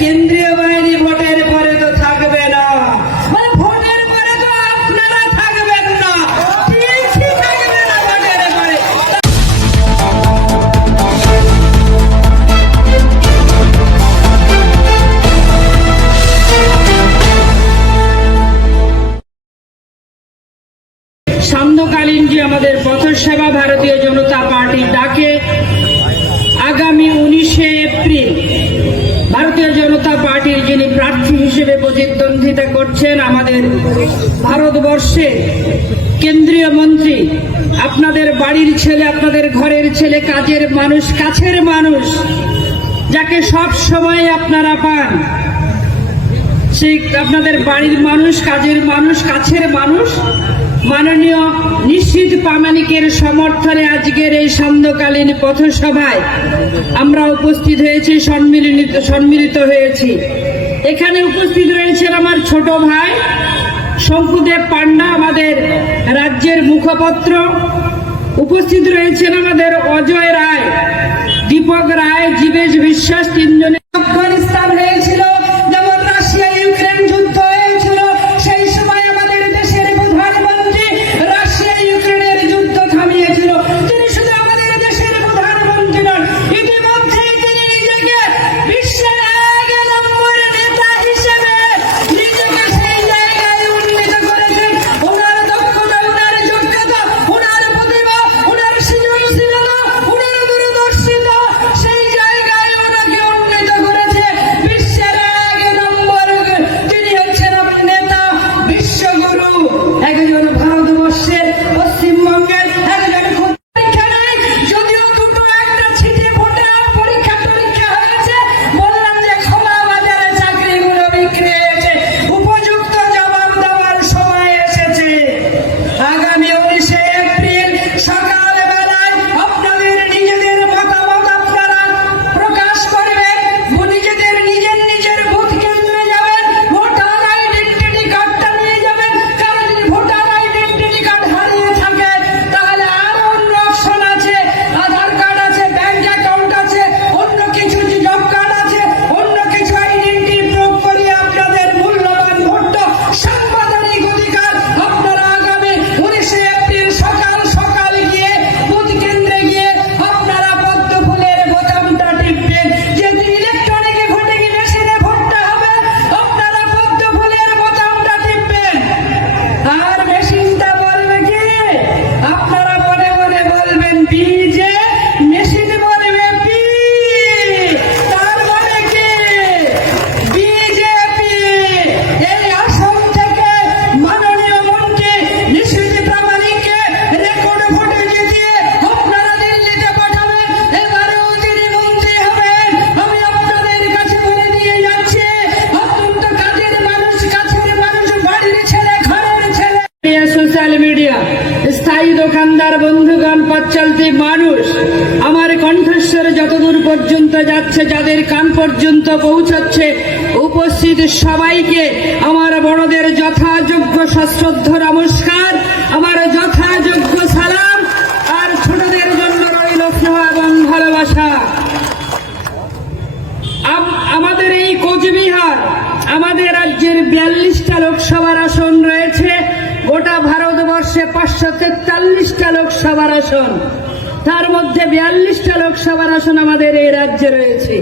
কেন্দ্রীয় প্রতিদ্বন্দ্বিতা করছেন আমাদের ভারতবর্ষে কেন্দ্রীয় মন্ত্রী। আপনাদের বাড়ির ছেলে, আপনাদের ঘরের ছেলে, কাজের মানুষ, কাছের মানুষ, যাকে সব সময় আপনারা পান, সেই আপনাদের বাড়ির মানুষ, কাজের মানুষ, কাছের মানুষ, মাননীয় নিশ্চিত প্রামাণিকের সমর্থনে আজকের এই সান্ধ্যকালীন পথসভায় আমরা উপস্থিত হয়েছি, সম্মিলিত সম্মিলিত হয়েছি। এখানে উপস্থিত রয়েছেন আমার ছোট ভাই শঙ্কুদেব পান্ডা, আমাদের রাজ্যের মুখপত্র। উপস্থিত রয়েছেন আমাদের অজয় রায়, দীপক রায়, জীবেশ বিশ্বাস তিনজনে। স্থায়ী দোকানদার বন্ধুগণ পথ চলতি মানুষ, আমার কণ্ঠস্বর যতদূর পর্যন্ত যাচ্ছে, যাদের কান পর্যন্ত পৌঁছাচ্ছে, উপস্থিত সবাইকে আমার বড়দের যথাযোগ্য সশ্রদ্ধ নমস্কার, আমার যথাযোগ্য সালাম, আর ছোটদের জন্য রইল স্নেহ এবং ভালোবাসা। আম- আমাদের এই কোচবিহার, আমাদের রাজ্যের বিয়াল্লিশটা লোকসভার আসন রয়েছে, গোটা ভারতবর্ষে পাঁচশো তেতাল্লিশটা লোকসভার আসন। তার মধ্যে বিয়াল্লিশটা লোকসভার আসন আমাদের এই রাজ্যে রয়েছে।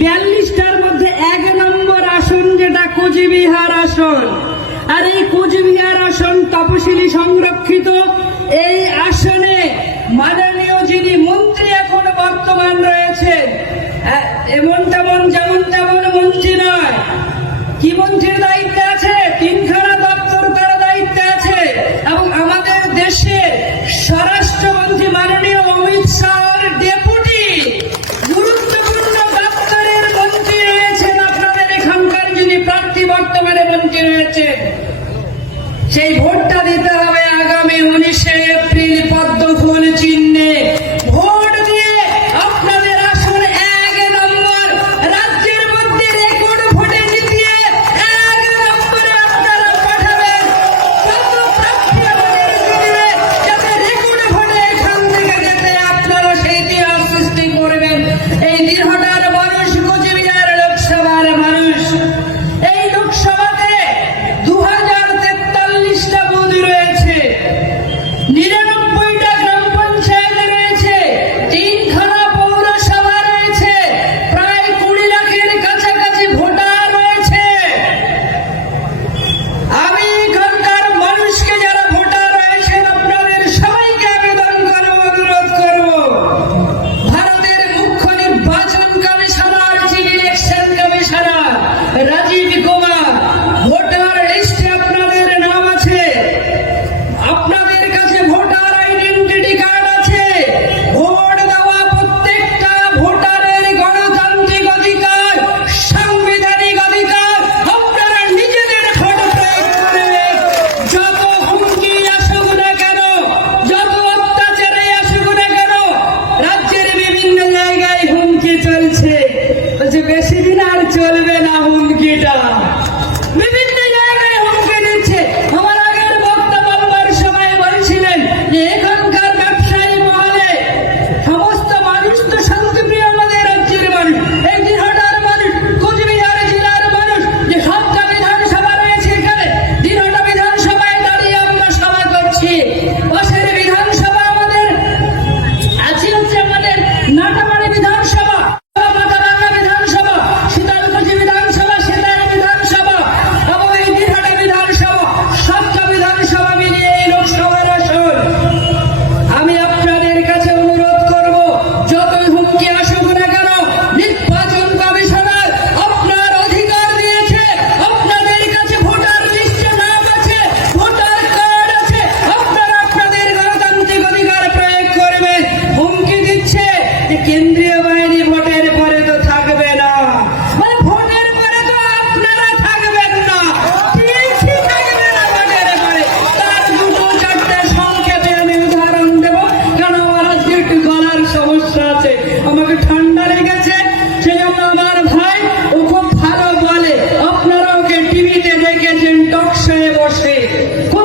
বিয়াল্লিশটার মধ্যে এক নম্বর আসন যেটা কোচবিহার আসন। আর এই কোচবিহার আসন তপশিলি সংরক্ষিত। এই আসনে মাননীয় যিনি মন্ত্রী এখন বর্তমান রয়েছেন এমন তেমন যেমন তেমন মন্ত্রী নয়। কি মন্ত্রীর দায়িত্বে আছে? তিনখানা দপ্তর তার দায়িত্বে আছে এবং আমাদের Yeah.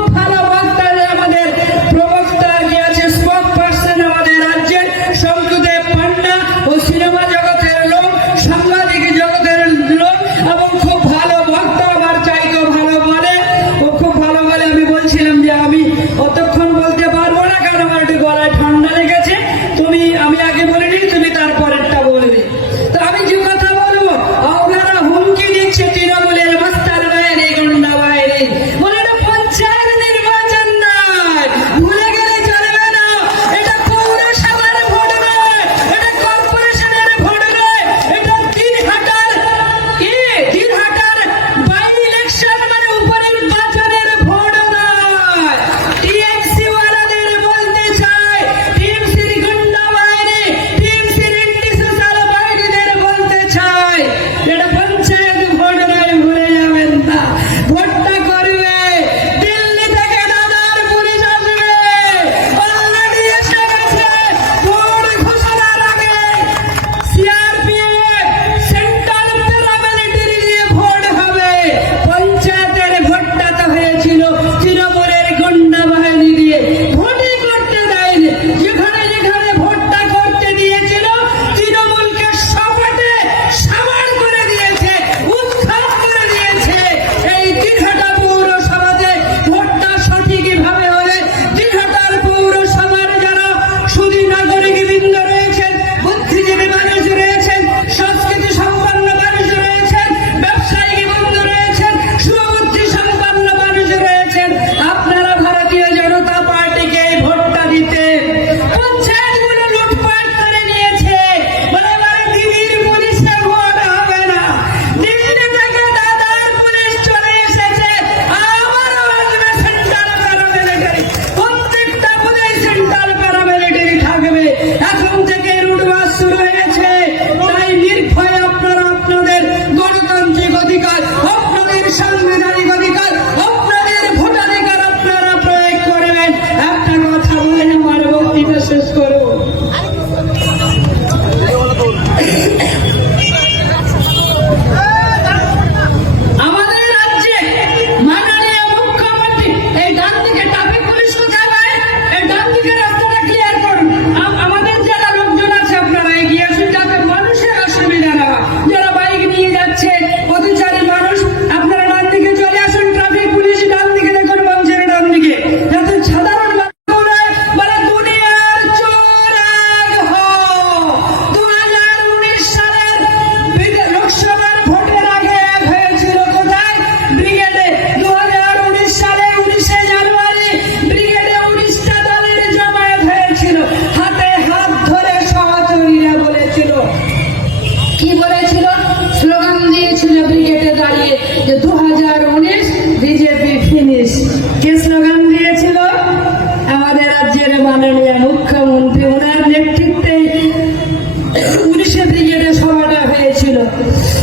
Thank you.